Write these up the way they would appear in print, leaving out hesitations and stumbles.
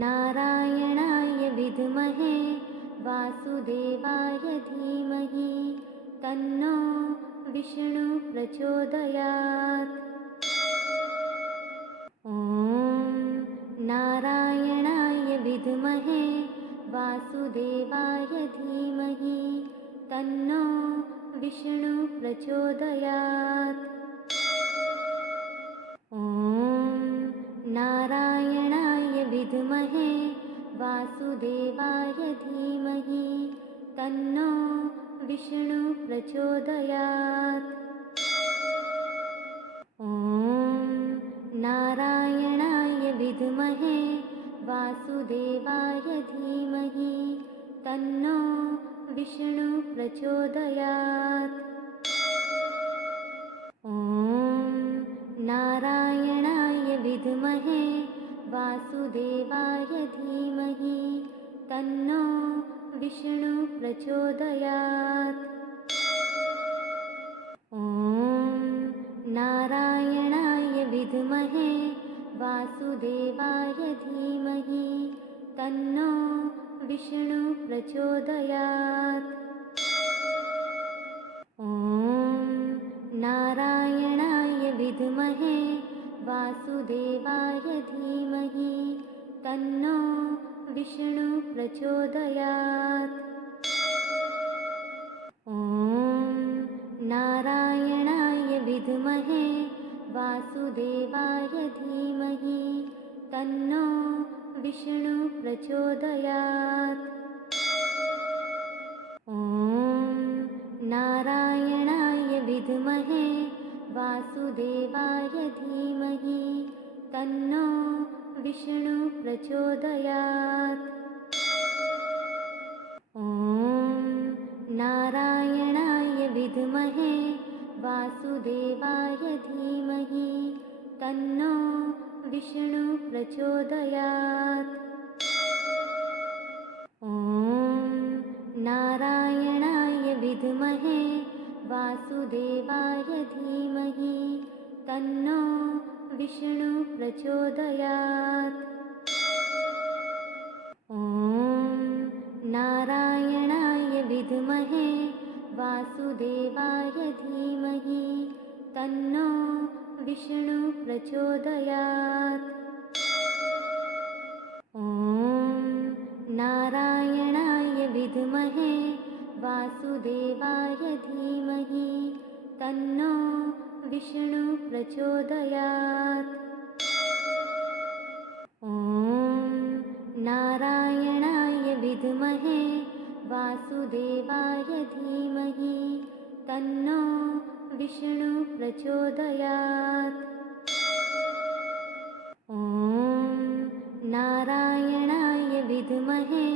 नारायणाय विद्महे वासुदेवाय धीमहि तन्नो विष्णु प्रचोदयात्। ॐ नारायणाय विद्महे वासुदेवाय धीमहि तन्नो विष्णु प्रचोदयात्। ॐ नारायणाय विद्महे वासुदेवाय धीमहि तन्नो विष्णु प्रचोदयात्। ॐ नारायणाय विद्महे वासुदेवाय धीमहि तन्नो विष्णु प्रचोदयात्। ॐ नारायणाय विद्महे वासुदेवाय धीमहि तन्नो विष्णु प्रचोदयात्। ॐ नारायणाय विद्महे वासुदेवाय धीमहि तन्नो विष्णु प्रचोदयात्। ॐ नारायणाय विद्महे वासुदेवाय धीमहि तन्नो विष्णु प्रचोदयात्। ॐ नारायणाय विद्महे वासुदेवाय धीमहि तन्नो विष्णु प्रचोदयात्। ॐ नारायणाय विद्महे वासुदेवाय धीमहि तन्नो विष्णु प्रचोदयात्। ॐ नारायणाय विद्महे वासुदेवाय धीमहि तन्नो विष्णु प्रचोदयात्। ॐ नारायणाय विद्महे वासुदेवाय धीमहि तन्नो विष्णु प्रचोदयात्। ॐ नारायणाय विद्महे वासुदेवाय धीमहि तन्नो विष्णु प्रचोदयात्। ॐ नारायणाय विद्महे वासुदेवाय धीमहि तन्नो विष्णु प्रचोदयात्। ॐ नारायणाय विद्महे वासुदेवाय धीमहि तन्नो विष्णु प्रचोदयात्। ॐ नारायणाय विद्महे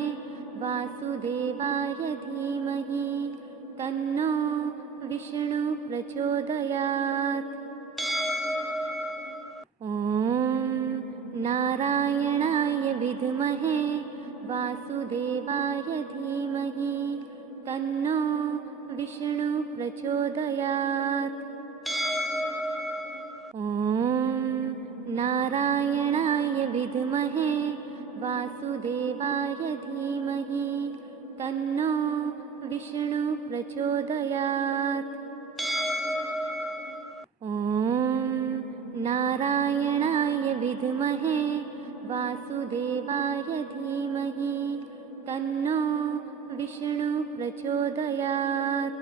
वासुदेवाय धीमहि तन्नो विष्णु प्रचोदयात्। ॐ नारायणाय विद्महे वासुदेवाय धीमहि तन्नो विष्णु प्रचोदयात्। ॐ नारायणाय विद्महे वासुदेवाय धीमहि तन्नो विष्णु प्रचोदयात्। ॐ नारायणाय विद्महे वासुदेवाय धीमहि तन्नो विष्णु प्रचोदयात्।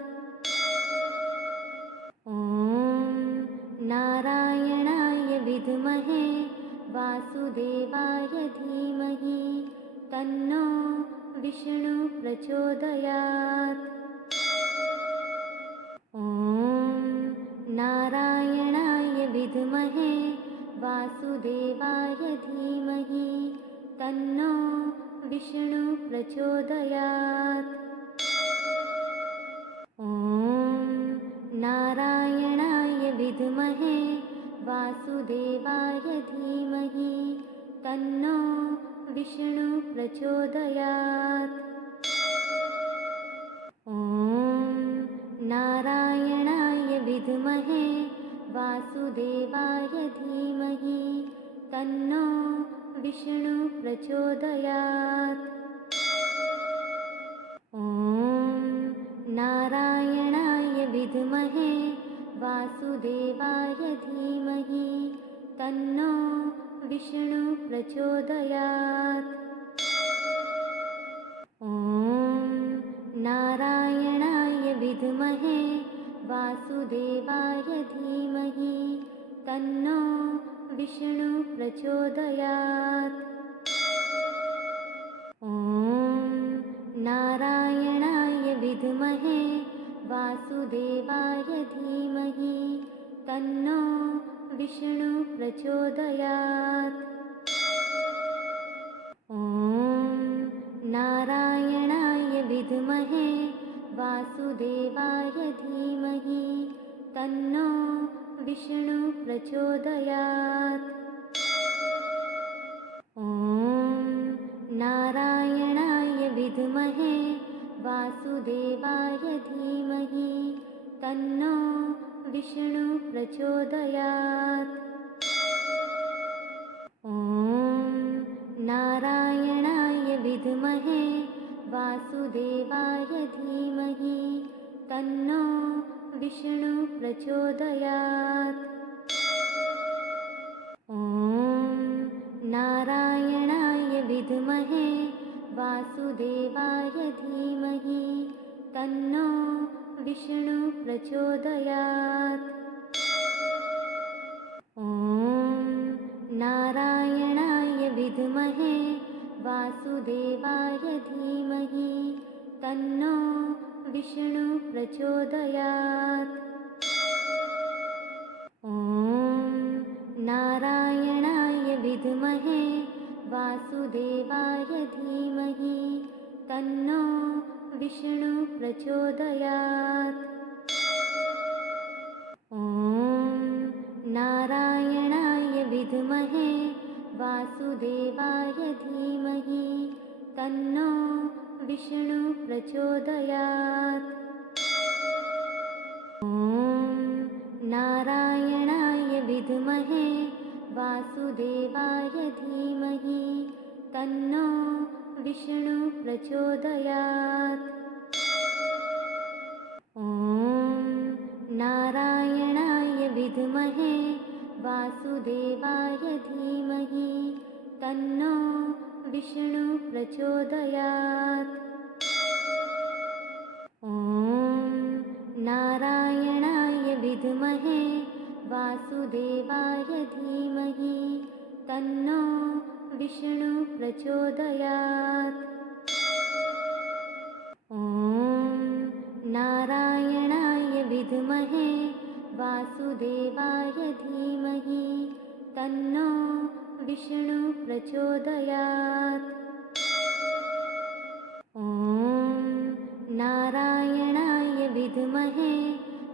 ॐ नारायणाय विद्महे वासुदेवाय धीमहि तन्नो विष्णु प्रचोदयात्। ॐ नारायणाय विद्महे वासुदेवाय धीमहि तन्नो विष्णु प्रचोदयात्। ॐ नारायणाय विद्महे वासुदेवाय धीमहि तन्नो विष्णु प्रचोदयात्। ॐ नारायणाय विद्महे वासुदेवाय धीमहि तन्नो विष्णु प्रचोदयात्। ॐ नारायणाय विद्महे वासुदेवाय धीमहि तन्नो विष्णु प्रचोदयात्। ॐ नारायणाय विद्महे वासुदेवाय धीमहि तन्नो विष्णु प्रचोदयात्। ॐ नारायणाय विद्महे वासुदेवाय धीमहि तन्नो विष्णु प्रचोदयात्। ॐ नारायणाय विद्महे वासुदेवाय धीमहि तन्नो विष्णु प्रचोदयात्। ॐ नारायणाय विद्महे वासुदेवाय धीमहि तन्नो विष्णु प्रचोदयात्। ॐ नारायणाय विद्महे वासुदेवाय धीमहि तन्नो विष्णु प्रचोदयात्। ॐ नारायणाय विद्महे वासुदेवाय धीमहि तन्नो विष्णु प्रचोदयात्। ॐ नारायणाय विद्महे वासुदेवाय धीमहि तन्नो विष्णु प्रचोदयात्। ॐ नारायणाय विद्महे वासुदेवाय धीमहि तन्नो विष्णु प्रचोदयात्। ॐ नारायणाय विद्महे वासुदेवाय धीमहि तन्नो विष्णु प्रचोदयात्। ॐ नारायणाय विद्महे वासुदेवाय धीमहि तन्नो विष्णु प्रचोदयात्। ॐ नारायणाय विद्महे वासुदेवाय धीमहि तन्नो विष्णु प्रचोदयात्। ॐ नारायणाय विद्महे वासुदेवाय धीमहि तन्नो विष्णु प्रचोदयात्। ॐ नारायणाय विद्महे वासुदेवाय धीमहि तन्नो विष्णु प्रचोदयात्। ॐ नारायणाय विद्महे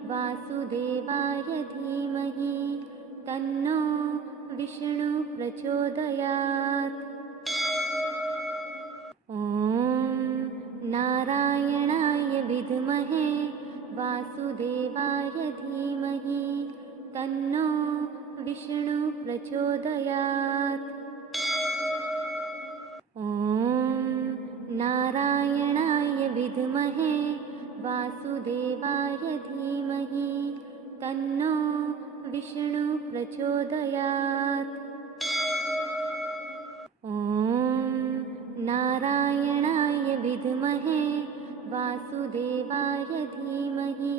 वासुदेवाय धीमहि तन्नो विष्णु प्रचोदयात्। ॐ नारायणाय विद्महे वासुदेवाय धीमहि तन्नो विष्णु प्रचोदयात्। ॐ नारायणाय विद्महे वासुदेवाय धीमहि तन्नो विष्णु प्रचोदयात्। ॐ नारायणाय विद्महे वासुदेवाय धीमहि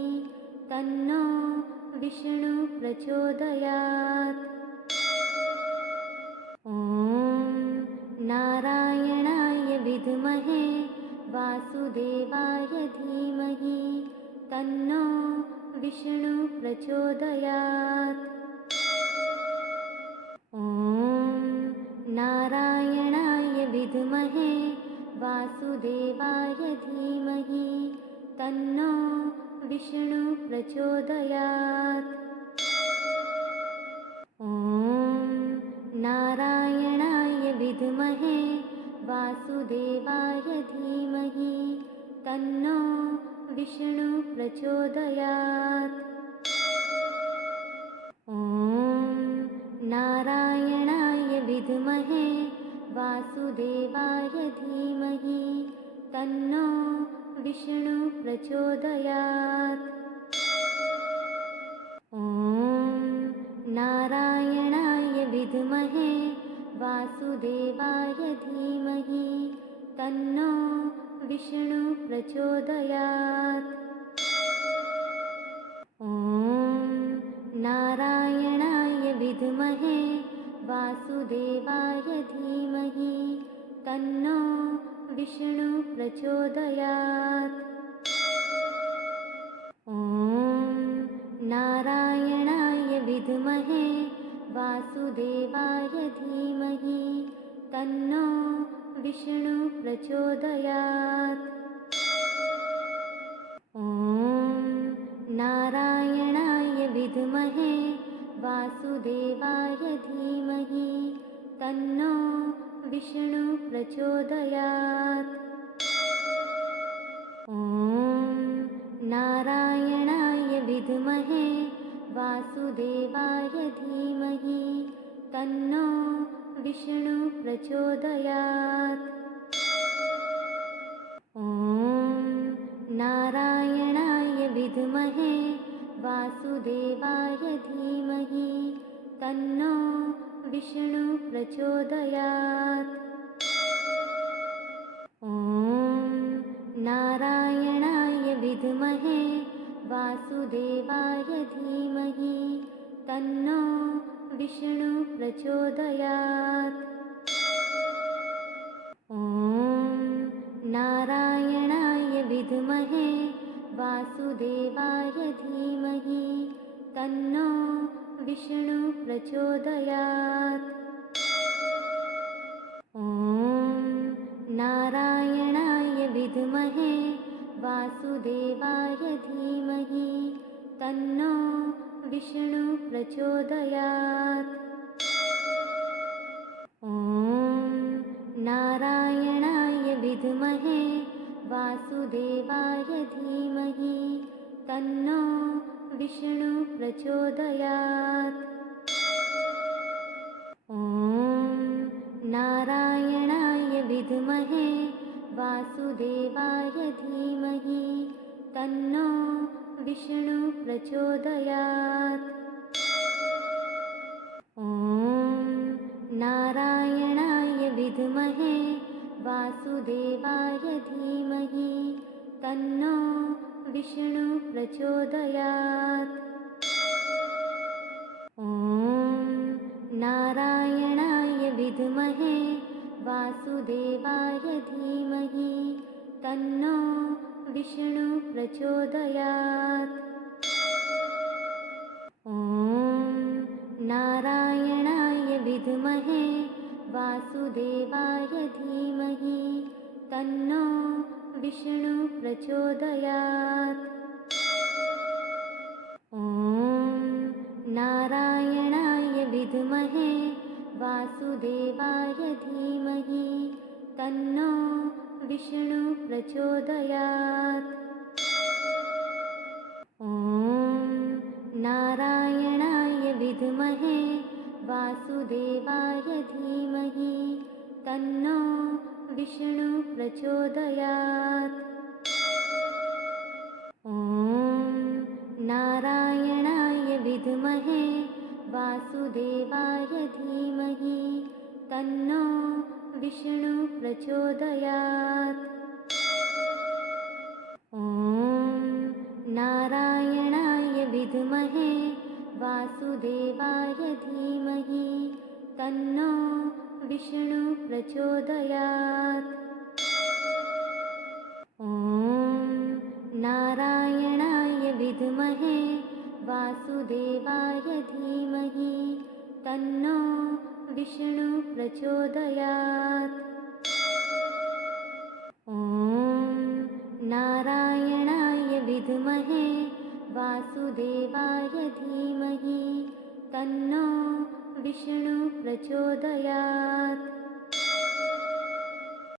तन्नो विष्णु प्रचोदयात्। ॐ नारायणाय विद्महे वासुदेवाय धीमहि तन्नो विष्णु प्रचोदयात्। ॐ नारायणाय विद्महे वासुदेवाय धीमहि तन्नो विष्णु प्रचोदयात्। ॐ नारायणाय विद्महे वासुदेवाय धीमहि तन्नो विष्णु प्रचोदयात्। ॐ नारायणाय विद्महे वासुदेवाय धीमहि तन्नो विष्णु प्रचोदयात्। ॐ नारायणाय विद्महे वासुदेवाय धीमहि तन्नो विष्णु प्रचोदयात्। ॐ नारायणाय विद्महे वासुदेवाय धीमहि तन्नो विष्णु प्रचोदयात्। ॐ नारायणाय विद्महे वासुदेवाय धीमहि तन्नो विष्णु प्रचोदयात्। ॐ नारायणाय विद्महे वासुदेवाय धीमहि तन्नो विष्णु प्रचोदयात्। ॐ नारायणाय विद्महे वासुदेवाय धीमहि तन्नो विष्णु प्रचोदयात्। ॐ नारायणाय विद्महे वासुदेवाय धीमहि तन्नो विष्णु प्रचोदयात्। ॐ नारायणाय विद्महे वासुदेवाय धीमहि तन्नो विष्णु प्रचोदयात्। ॐ नारायणाय विद्महे वासुदेवाय धीमहि तन्नो विष्णु प्रचोदयात्। ॐ नारायणाय विद्महे वासुदेवाय धीमहि तन्नो विष्णु प्रचोदयात्। ॐ नारायणाय विद्महे वासुदेवाय धीमहि तन्नो विष्णु प्रचोदयात्। ॐ नारायणाय विद्महे वासुदेवाय धीमहि तन्नो विष्णु प्रचोदयात्। ॐ नारायणाय विद्महे वासुदेवाय धीमहि तन्नो विष्णु प्रचोदयात्। ॐ नारायणाय विद्महे वासुदेवाय धीमहि तन्नो विष्णु प्रचोदयात्। ॐ नारायणाय विद्महे वासुदेवाय धीमहि तन्नो विष्णु प्रचोदयात्। ॐ नारायणाय विद्महे वासुदेवाय धीमहि तन्नो विष्णु प्रचोदयात्। ॐ नारायणाय विद्महे वासुदेवाय धीमहि तन्नो विष्णु प्रचोदयात्। ॐ नारायणाय विद्महे वासुदेवाय धीमहि तन्नो विष्णु प्रचोदयात्। ॐ नारायणाय विद्महे वासुदेवाय धीमहि तन्नो विष्णु प्रचोदयात्। ॐ नारायणाय विद्महे वासुदेवाय धीमहि तन्नो विष्णु प्रचोदयात्। ॐ नारायणाय विद्महे वासुदेवाय धीमहि तन्नो विष्णु प्रचोदयात्।